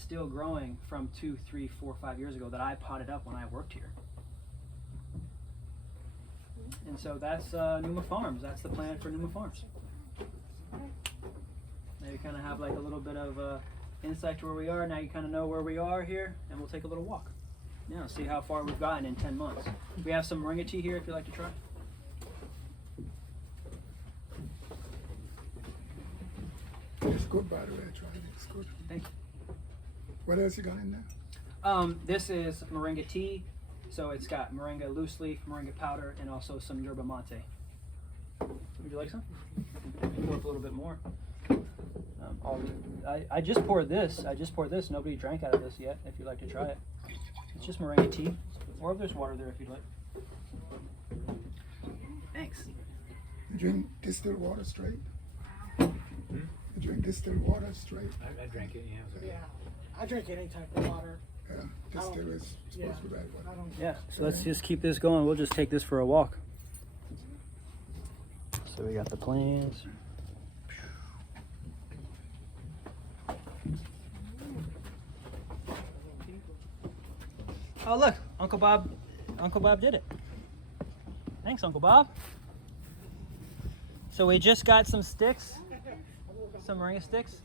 still growing from 2, 3, 4, 5 years ago that I potted up when I worked here. And so that's Numa Farms. That's the plan for Numa Farms. Now you kind of have like a little bit of insight to where we are. Now you kind of know where we are here, and we'll take a little walk. Yeah, see how far we've gotten in 10 months. We have some Moringa Tea here if you'd like to try. It's good, by the way. I tried it. It's good. Thank you. What else you got in there? This is Moringa Tea. So it's got Moringa loose leaf, Moringa powder, and also some yerba mate. Would you like some? Pour up a little bit more. I just poured this. Nobody drank out of this yet. If you'd like to try it, it's just Moringa tea. Or there's water there if you'd like. Thanks. You drink distilled water straight? You drink distilled water straight? I drank it, Yeah, I drink any type of water. Yeah, distilled is supposed to be bad water. Yeah, so let's just keep this going. We'll just take this for a walk. So we got the plants. Oh look, Uncle Bob did it. Thanks, Uncle Bob. So we just got some sticks, some moringa sticks.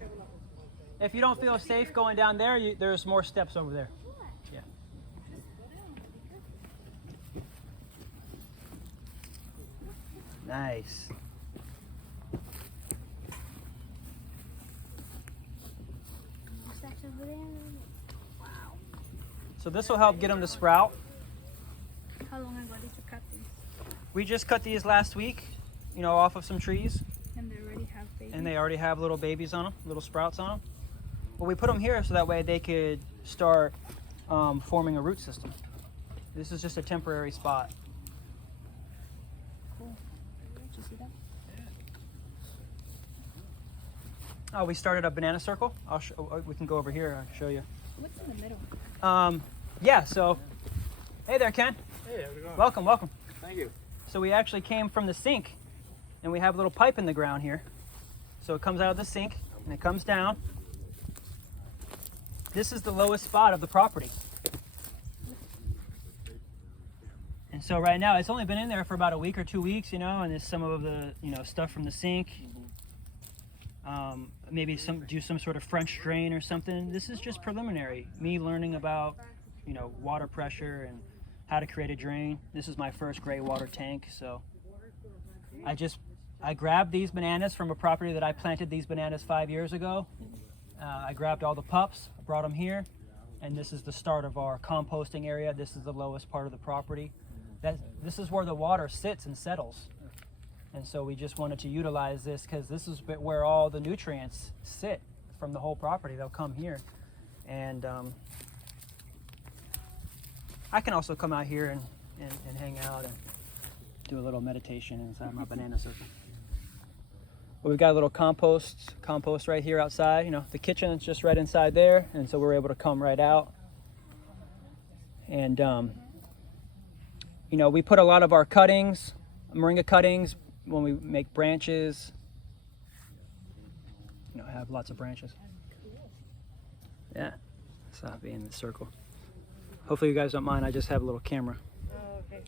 If you don't feel safe going down there, there's more steps over there. Yeah. Nice. So this will help get them to sprout. How long ago did you cut these? We just cut these last week, off of some trees. And they already have babies? And they already have little babies on them, little sprouts on them. Well, we put them here so that way they could start forming a root system. This is just a temporary spot. Cool. Did you see that? Oh, we started a banana circle. We can go over here. I'll show you. What's in the middle? Yeah, so, hey there, Ken. Hey, how's it going? Welcome, welcome. Thank you. So we actually came from the sink, and we have a little pipe in the ground here. So it comes out of the sink, and it comes down. This is the lowest spot of the property. And so right now, it's only been in there for about a week or 2 weeks, and there's some of the, stuff from the sink. Maybe do some sort of French drain or something. This is just preliminary. Me learning about, water pressure and how to create a drain. This is my first gray water tank. So I grabbed these bananas from a property that I planted these bananas 5 years ago. I grabbed all the pups, brought them here, and this is the start of our composting area. This is the lowest part of the property. This is where the water sits and settles. And so we just wanted to utilize this because this is where all the nutrients sit from the whole property. They'll come here. And I can also come out here and hang out and do a little meditation inside my banana circle. But we've got a little compost right here outside. The kitchen is just right inside there. And so we're able to come right out. And, we put a lot of our cuttings, moringa cuttings, when we make branches, have lots of branches. Yeah, stop being in the circle. Hopefully you guys don't mind, I just have a little camera. Oh, okay.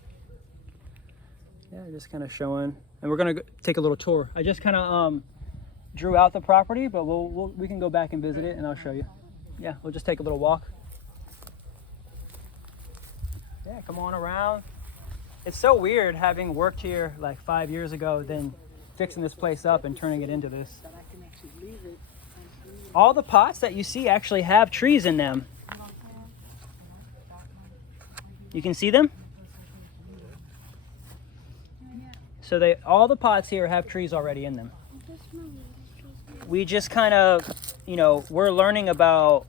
Yeah, just kind of showing, and we're gonna take a little tour. I just kind of drew out the property, but we can go back and visit it, and I'll show you. Yeah, we'll just take a little walk. Yeah, come on around. It's so weird having worked here like 5 years ago, then fixing this place up and turning it into this. That I can actually leave it. All the pots that you see actually have trees in them. You can see them? So all the pots here have trees already in them. We just kind of, we're learning about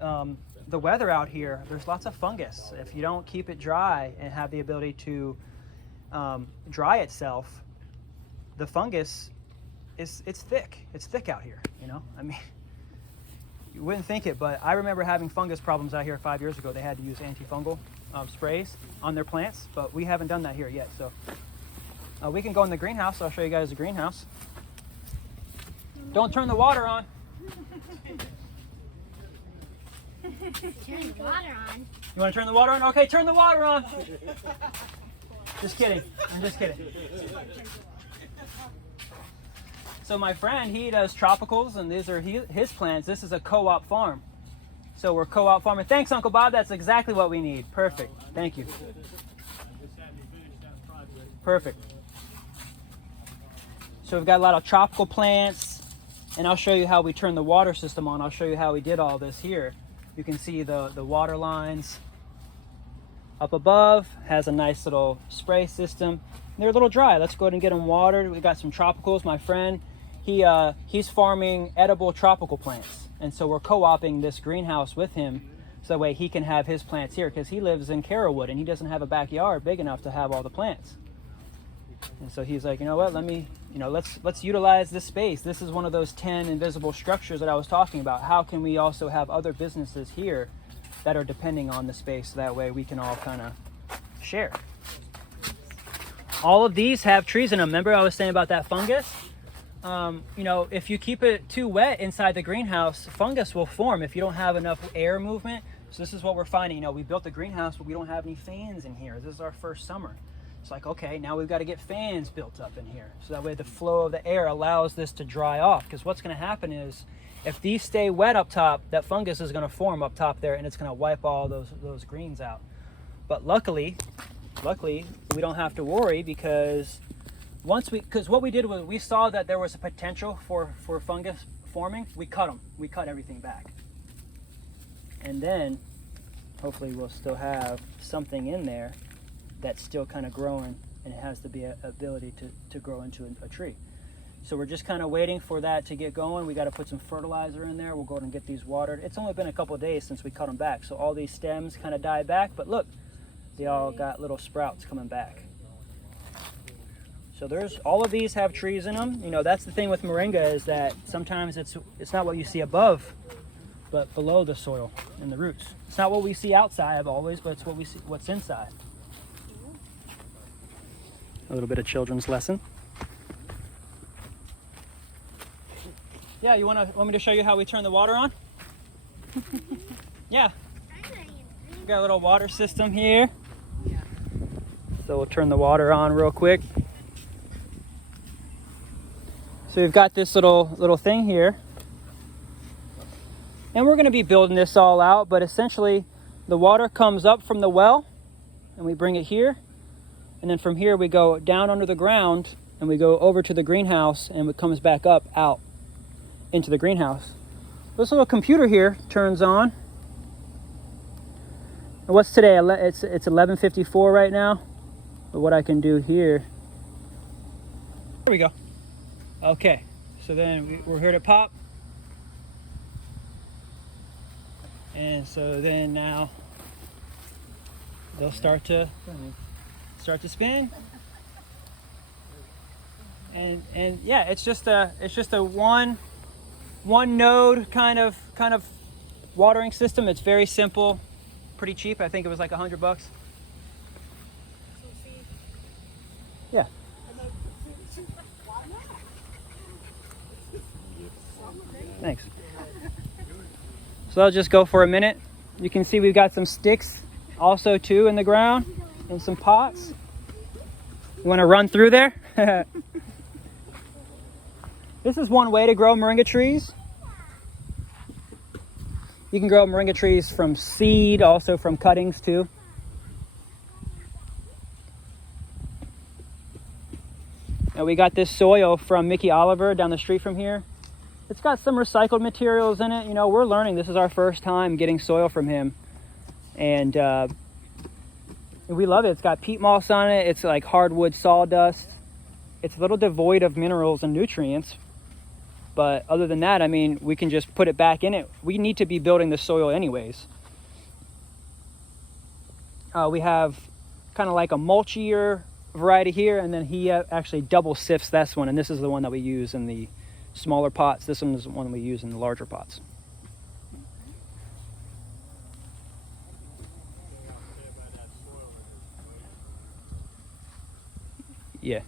the weather out here. There's lots of fungus. If you don't keep it dry and have the ability to dry itself, the fungus it's thick. It's thick out here, I mean, you wouldn't think it, but I remember having fungus problems out here 5 years ago. They had to use antifungal sprays on their plants, but we haven't done that here yet. So we can go in the greenhouse. I'll show you guys the greenhouse. Don't turn the water on. Turn the water on. You want to turn the water on? Okay, turn the water on. Just kidding. I'm just kidding. So my friend, he does tropicals, and these are his plants. This is a co-op farm. So we're co-op farming. Thanks, Uncle Bob. That's exactly what we need. Perfect. Thank you. Perfect. So we've got a lot of tropical plants, and I'll show you how we turn the water system on. I'll show you how we did all this here. You can see the water lines up above. Has a nice little spray system. They're a little dry. Let's go ahead and get them watered. We got some tropicals. My friend, he's farming edible tropical plants, and so we're co-oping this greenhouse with him, so that way he can have his plants here, because he lives in Carrollwood and he doesn't have a backyard big enough to have all the plants. And so he's like, you know what? Let's utilize this space. This is one of those 10 invisible structures that I was talking about. How can we also have other businesses here that are depending on the space, so that way we can all kind of share. All of these have trees in them. Remember I was saying about that fungus? If you keep it too wet inside the greenhouse, fungus will form if you don't have enough air movement. So this is what we're finding. We built the greenhouse, but we don't have any fans in here. This is our first summer. It's like, okay, now we've got to get fans built up in here, so that way the flow of the air allows this to dry off. Because what's going to happen is, if these stay wet up top, that fungus is going to form up top there, and it's going to wipe all those greens out. But luckily, we don't have to worry, because what we did was, we saw that there was a potential for fungus forming. We cut them. We cut everything back. And then, hopefully we'll still have something in there that's still kind of growing, and it has the ability to grow into a tree. So we're just kind of waiting for that to get going. We got to put some fertilizer in there. We'll go ahead and get these watered. It's only been a couple of days since we cut them back, so all these stems kind of died back, but look, they all got little sprouts coming back. So all of these have trees in them. That's the thing with moringa, is that sometimes it's not what you see above, but below the soil and the roots. It's not what we see outside always, but it's what we see, what's inside. A little bit of children's lesson. Yeah, you want me to show you how we turn the water on? Yeah. We got a little water system here. So we'll turn the water on real quick. So we've got this little thing here. And we're going to be building this all out, but essentially the water comes up from the well and we bring it here. And then from here we go down under the ground and we go over to the greenhouse, and it comes back up out into the greenhouse. This little computer here turns on. And what's today? It's 11:54 right now. But what I can do here. There we go. Okay. So then we're here to pop. And so then now they'll start to spin. And yeah, it's just a one node kind of watering system. It's very simple, pretty cheap. I think it was like $100. Yeah. Thanks. So I'll just go for a minute. You can see we've got some sticks also too in the ground and some pots. You want to run through there? This is one way to grow moringa trees. You can grow moringa trees from seed, also from cuttings too. Now we got this soil from Mickey Oliver down the street from here. It's got some recycled materials in it. We're learning. This is our first time getting soil from him. And we love it. It's got peat moss on it. It's like hardwood sawdust. It's a little devoid of minerals and nutrients. But other than that, we can just put it back in it. We need to be building the soil anyways. We have kind of like a mulchier variety here, and then he actually double sifts this one, and this is the one that we use in the smaller pots. This one is the one we use in the larger pots. Yeah.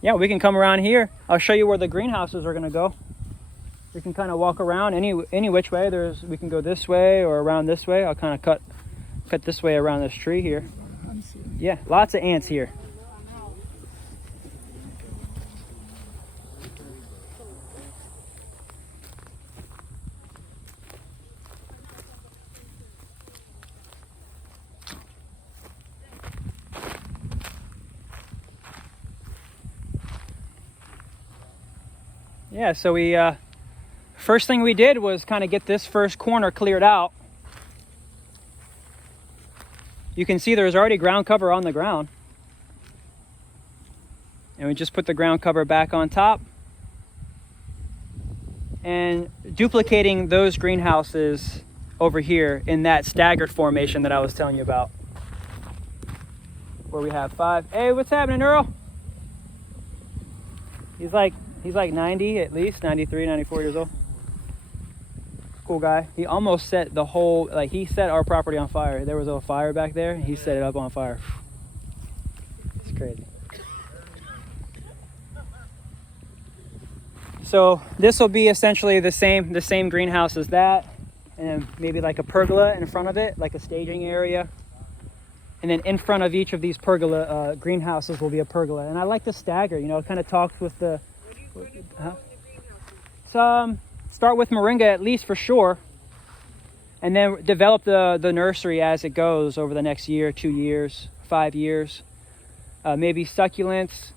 Yeah, we can come around here. I'll show you where the greenhouses are going to go. We can kind of walk around any which way. We can go this way or around this way. I'll kind of cut this way around this tree here. Yeah, lots of ants here. Yeah, so we first thing we did was kind of get this first corner cleared out. You can see there's already ground cover on the ground. And we just put the ground cover back on top. And duplicating those greenhouses over here in that staggered formation that I was telling you about. Where we have 5. Hey, what's happening, Earl? He's like 90 at least, 93, 94 years old. Cool guy. He almost set the whole, he set our property on fire. There was a fire back there, and he set it up on fire. It's crazy. So this will be essentially the same greenhouse as that, and maybe like a pergola in front of it, like a staging area. And then in front of each of these pergola greenhouses will be a pergola. And I like the stagger, it kind of talks with the... So start with Moringa at least for sure, and then develop the nursery as it goes over the next year, 2 years, 5 years. Maybe succulents,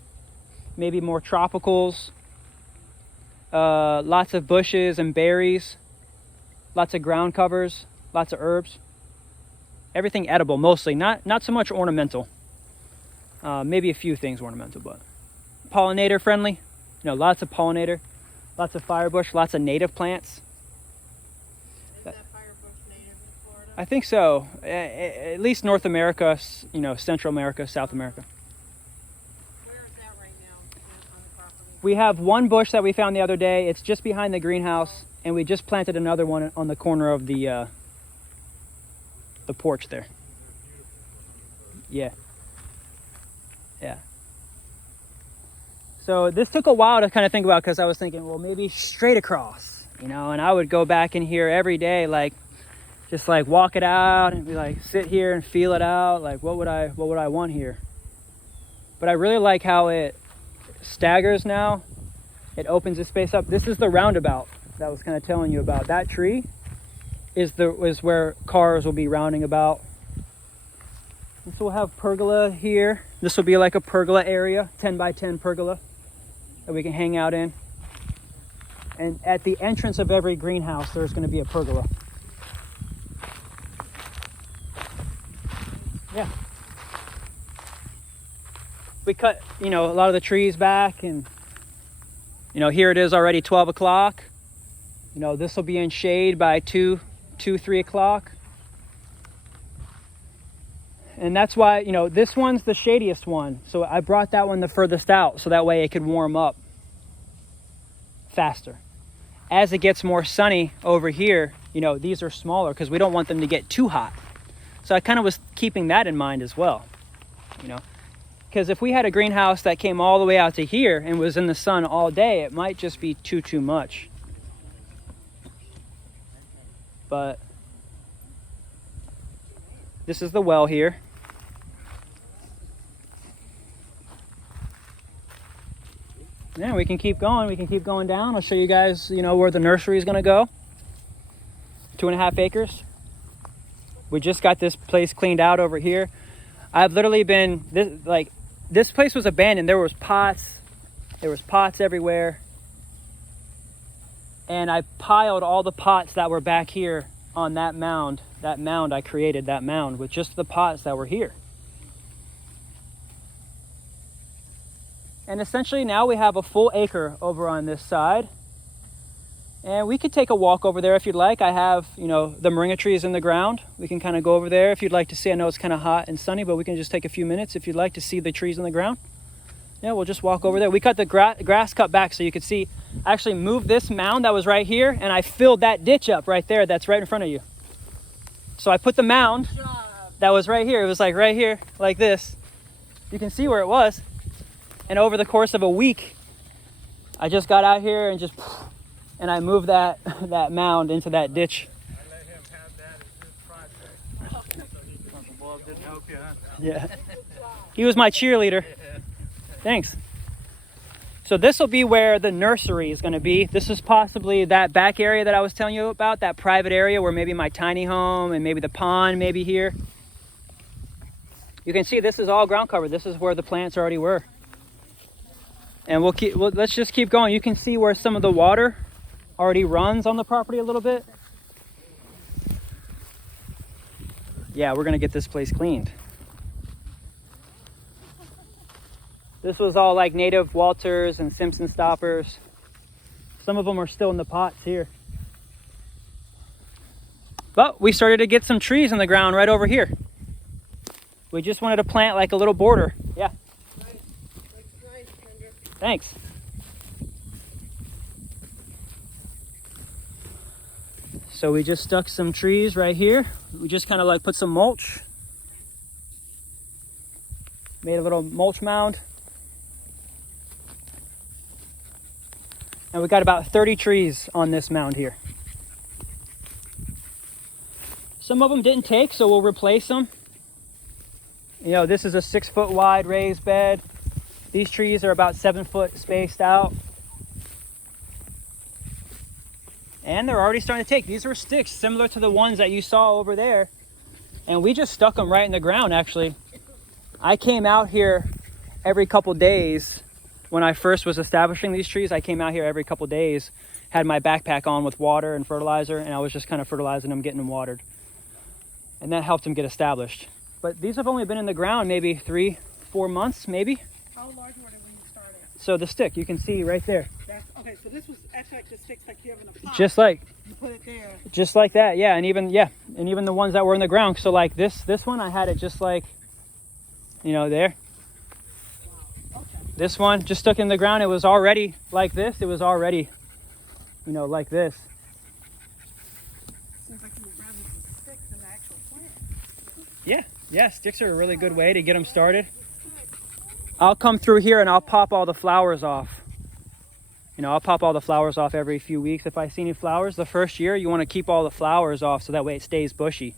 maybe more tropicals, lots of bushes and berries, lots of ground covers, lots of herbs. Everything edible mostly, not so much ornamental. Maybe a few things ornamental, but pollinator friendly. Lots of pollinator, lots of firebush, lots of native plants. Is that firebush native in Florida? I think so. At least North America, Central America, South America. Where is that right now on the property? We have one bush that we found the other day. It's just behind the greenhouse, and we just planted another one on the corner of the porch there. Yeah. So this took a while to kind of think about, because I was thinking, well, maybe straight across, and I would go back in here every day, just walk it out and be sit here and feel it out. What would I want here? But I really like how it staggers now. It opens the space up. This is the roundabout that I was kind of telling you about. That tree is where cars will be rounding about. And so we'll have pergola here. This will be like a pergola area, 10 by 10 pergola that we can hang out in. And at the entrance of every greenhouse, there's going to be a pergola. Yeah. We cut, a lot of the trees back, and, here it is already 12 o'clock. This will be in shade by 2, 3 o'clock. And that's why, this one's the shadiest one. So I brought that one the furthest out, so that way it could warm up faster. As it gets more sunny over here, these are smaller because we don't want them to get too hot. So I kind of was keeping that in mind as well, because if we had a greenhouse that came all the way out to here and was in the sun all day, it might just be too much. But this is the well here. Yeah, we can keep going. We can keep going down. I'll show you guys, where the nursery is going to go. 2.5 acres. We just got this place cleaned out over here. I've literally been, this place was abandoned. There was pots everywhere. And I piled all the pots that were back here on that mound. That mound, I created that mound with just the pots that were here. And essentially now we have a full acre over on this side. And we could take a walk over there if you'd like. I have, the moringa trees in the ground. We can kind of go over there if you'd like to see. I know it's kind of hot and sunny, but we can just take a few minutes if you'd like to see the trees in the ground. Yeah, we'll just walk over there. We cut the grass cut back so you could see. I actually moved this mound that was right here, and I filled that ditch up right there that's right in front of you. So I put the mound that was right here. It was right here, like this. You can see where it was. And over the course of a week, I just got out here and and I moved that that mound into that ditch. I let him have that as his project. So he Bob didn't help you, huh? Yeah. He was my cheerleader. Thanks. So this will be where the nursery is going to be. This is possibly that back area that I was telling you about, that private area where maybe my tiny home and maybe the pond maybe here. You can see this is all ground cover. This is where the plants already were. And let's just keep going. You can see where some of the water already runs on the property a little bit. Yeah, we're going to get this place cleaned. This was all like native Walters and Simpson stoppers. Some of them are still in the pots here. But we started to get some trees in the ground right over here. We just wanted to plant like a little border. Yeah. Nice, Kendra. Thanks. So we just stuck some trees right here. We just kind of like put some mulch. Made a little mulch mound. And we got about 30 trees on this mound here. Some of them didn't take, so we'll replace them. You know, this is a 6-foot wide raised bed. These trees are about 7 foot spaced out. And they're already starting to take. These are sticks similar to the ones that you saw over there. And we just stuck them right in the ground, actually. I came out here every couple days. When I first was establishing these trees, I came out here every couple days, had my backpack on with water and fertilizer, and I was just kind of fertilizing them, getting them watered. And that helped them get established. But these have only been in the ground maybe 3-4 months, maybe. How large were they when you started? So the stick, you can see right there. That's, okay, so this was actually like the sticks like you have in a pot. Just like that, yeah. And even the ones that were in the ground. So like this one, I had it just like, you know, there. This one just stuck in the ground. It was already like this. It was already, you know, like this. Seems like you were grabbing some sticks in the actual plant. Yeah, sticks are a really good way to get them started. I'll come through here and I'll pop all the flowers off. You know, I'll pop all the flowers off every few weeks. If I see any flowers, the first year, you want to keep all the flowers off so that way it stays bushy.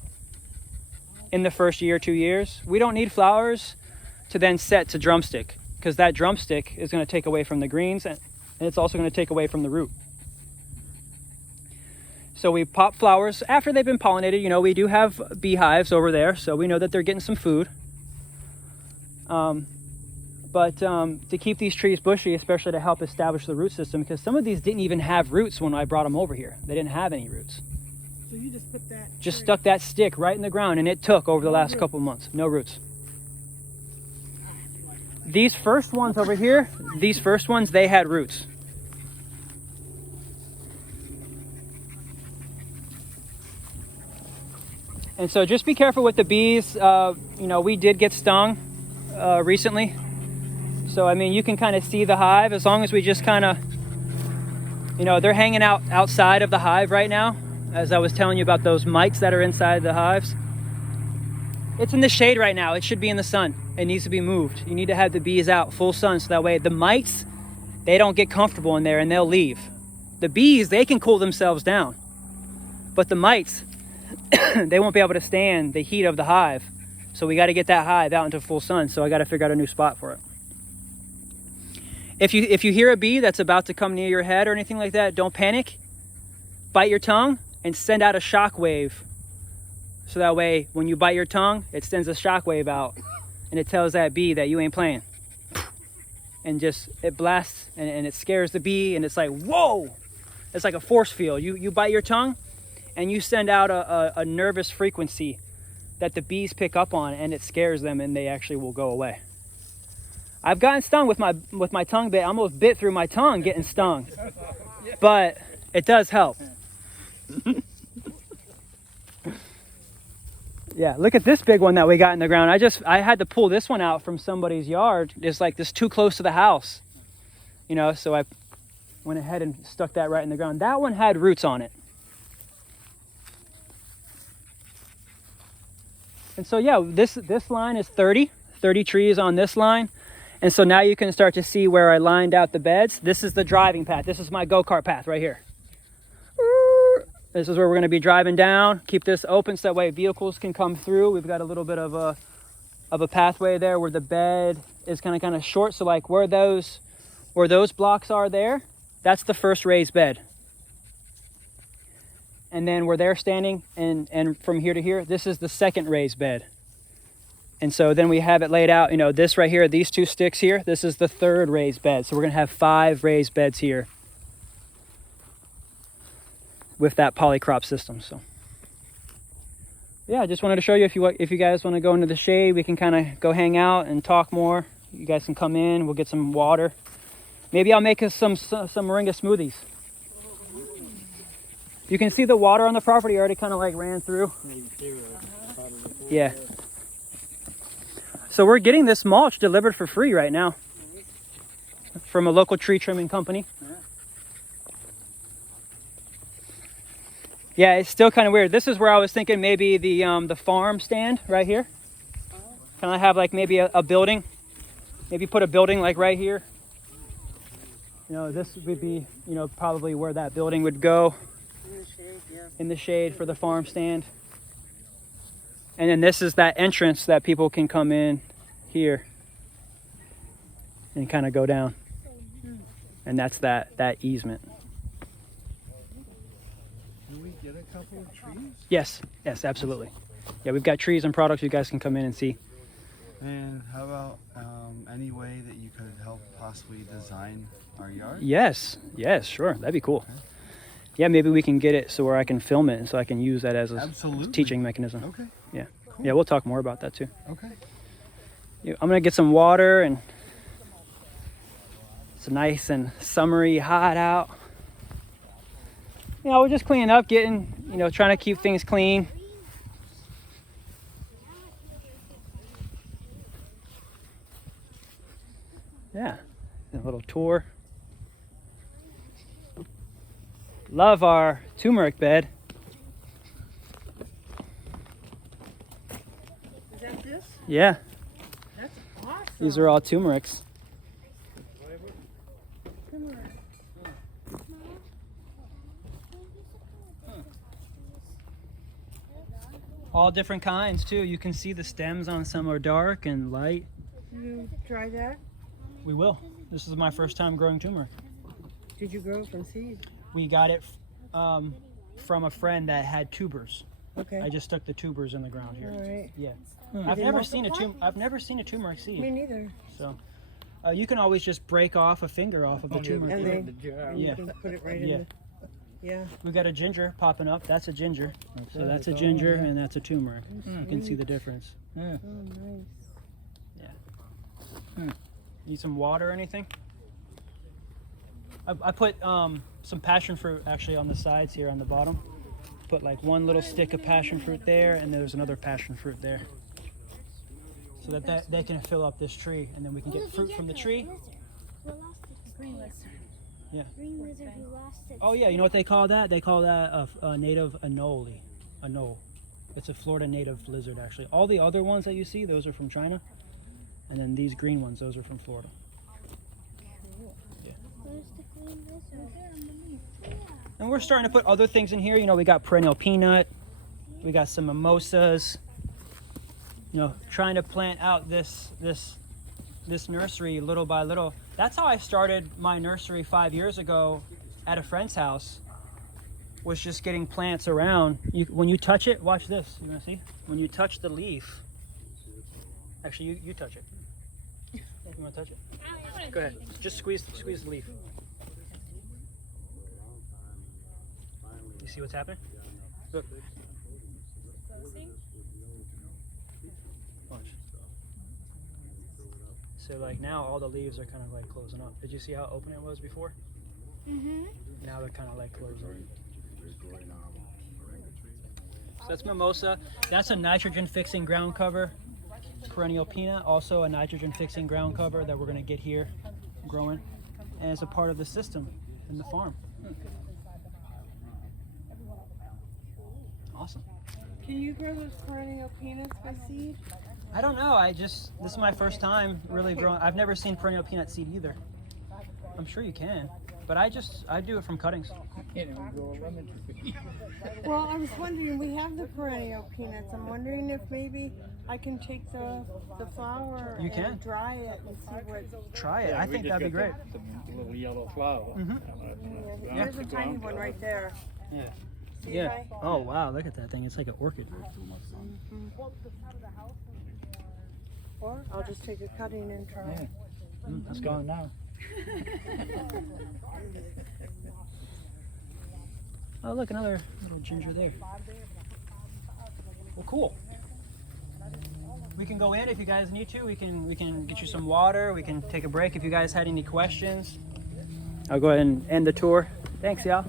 In the first year, 2 years, we don't need flowers to then set to drumstick, because that drumstick is going to take away from the greens and it's also going to take away from the root. So we pop flowers after they've been pollinated. You know, we do have beehives over there, so we know that they're getting some food. But to keep these trees bushy, especially to help establish the root system, because some of these didn't even have roots when I brought them over here. They didn't have any roots. So you just put that... Just stuck that stick right in the ground, and it took over the last couple months. No roots. These first ones over here, they had roots. And so just be careful with the bees. You know, we did get stung recently. So, I mean, you can kind of see the hive as long as we just kind of, you know, they're hanging out outside of the hive right now. As I was telling you about those mites that are inside the hives. It's in the shade right now. It should be in the sun. It needs to be moved. You need to have the bees out full sun so that way the mites, they don't get comfortable in there and they'll leave. The bees, they can cool themselves down. But the mites, they won't be able to stand the heat of the hive. So we got to get that hive out into full sun. So I got to figure out a new spot for it. If you hear a bee that's about to come near your head or anything like that, don't panic. Bite your tongue and send out a shock wave. So that way, when you bite your tongue, it sends a shock wave out. And it tells that bee that you ain't playing. And just, it blasts and it scares the bee. And it's like, whoa! It's like a force field. You bite your tongue and you send out a nervous frequency that the bees pick up on, and it scares them and they actually will go away. I've gotten stung with my tongue bit. I almost bit through my tongue getting stung. But it does help. Yeah, look at this big one that we got in the ground. I had to pull this one out from somebody's yard. It's like this too close to the house. You know, so I went ahead and stuck that right in the ground. That one had roots on it. And so yeah, this line is 30 trees on this line. And so now you can start to see where I lined out the beds. This is the driving path. This is my go-kart path right here. This is where we're going to be driving down. Keep this open so that way vehicles can come through. We've got a little bit of a pathway there where the bed is kind of short. So like where those blocks are there, that's the first raised bed. And then where they're standing and from here to here, this is the second raised bed. And so then we have it laid out, you know, this right here, these two sticks here, this is the third raised bed. So we're gonna have 5 raised beds here with that polycrop system. So yeah, I just wanted to show you, if you guys want to go into the shade, we can kind of go hang out and talk more. You guys can come in, we'll get some water. Maybe I'll make us some moringa smoothies. You can see the water on the property already kind of like ran through. Yeah. So we're getting this mulch delivered for free right now from a local tree trimming company. Yeah, it's still kind of weird. This is where I was thinking maybe the farm stand right here. Kind of have like maybe a building. Maybe put a building like right here. You know, this would be, you know, probably where that building would go. In the shade for the farm stand. And then this is that entrance that people can come in here and kind of go down. And that's that easement. Can we get a couple of trees? Yes, absolutely. Yeah, we've got trees and products you guys can come in and see. And how about any way that you could help possibly design our yard? Yes, sure. That'd be cool. Okay. Yeah, maybe we can get it so where I can film it so I can use that as a teaching mechanism. Okay. Yeah. Cool. Yeah, we'll talk more about that too. Okay. I'm going to get some water, and it's nice and summery hot out. You know, we're just cleaning up, trying to keep things clean. Yeah, a little tour. Love our turmeric bed. Is that this? Yeah, That's awesome. these are all turmerics. All different kinds too. You can see the stems on some are dark and light. You try that? We will. This is my first time growing turmeric. Did you grow it from seed? We got it from a friend that had tubers. Okay. I just stuck the tubers in the ground here. All right. Yeah. Did I've they never seen multiply? a turmeric seed. Me neither. So you can always just break off a finger off of the turmeric. And seed. then Yeah. you can put it right in Yeah. the... Yeah. We got a ginger popping up. That's a ginger. So that's a ginger and that's a turmeric. You can see the difference. Oh, nice. Need some water or anything? I put some passion fruit actually on the sides here on the bottom. Put like one little stick of passion fruit there, and there's another passion fruit there. So that they can fill up this tree, and then we can get fruit from the tree. Green lizard. Yeah. Green lizard who lost its Oh yeah, you know what they call that? They call that a native anole. Anole. It's a Florida native lizard actually. All the other ones that you see, those are from China. And then these green ones, those are from Florida. Where's the green lizard? And we're starting to put other things in here. You know, we got perennial peanut. We got some mimosas. You know, trying to plant out this nursery little by little. That's how I started my nursery 5 years ago at a friend's house. Was just getting plants around. When you touch it, watch this. You wanna see? When you touch the leaf. Actually, you touch it. You wanna touch it? Go ahead. Just squeeze the leaf. You see what's happening? Look. Watch. So like now all the leaves are kind of like closing up. Did you see how open it was before? Mm-hmm. Now they're kind of like closing. So that's mimosa. That's a nitrogen fixing ground cover. Perennial peanut, also a nitrogen fixing ground cover that we're going to get here growing. And it's a part of the system in the farm. Awesome. Can you grow those perennial peanuts by seed? I don't know. This is my first time really growing. I've never seen perennial peanut seed either. I'm sure you can. But I do it from cuttings. Can't even grow a lemon tree. Well, I was wondering, we have the perennial peanuts. I'm wondering if maybe I can take the flower You can. and dry it and see what. Try it. I we think just that'd be got great. The little yellow flower. Mhm. Yeah, there's a tiny one right there. Yeah. See Yeah. if I- Oh wow, look at that thing. It's like an orchid. Or I'll just take a cutting and try. Yeah. That's It's gone now. Oh look, another little ginger there. Well, cool. We can go in if you guys need to. We can get you some water. We can take a break if you guys had any questions. I'll go ahead and end the tour. Thanks, y'all.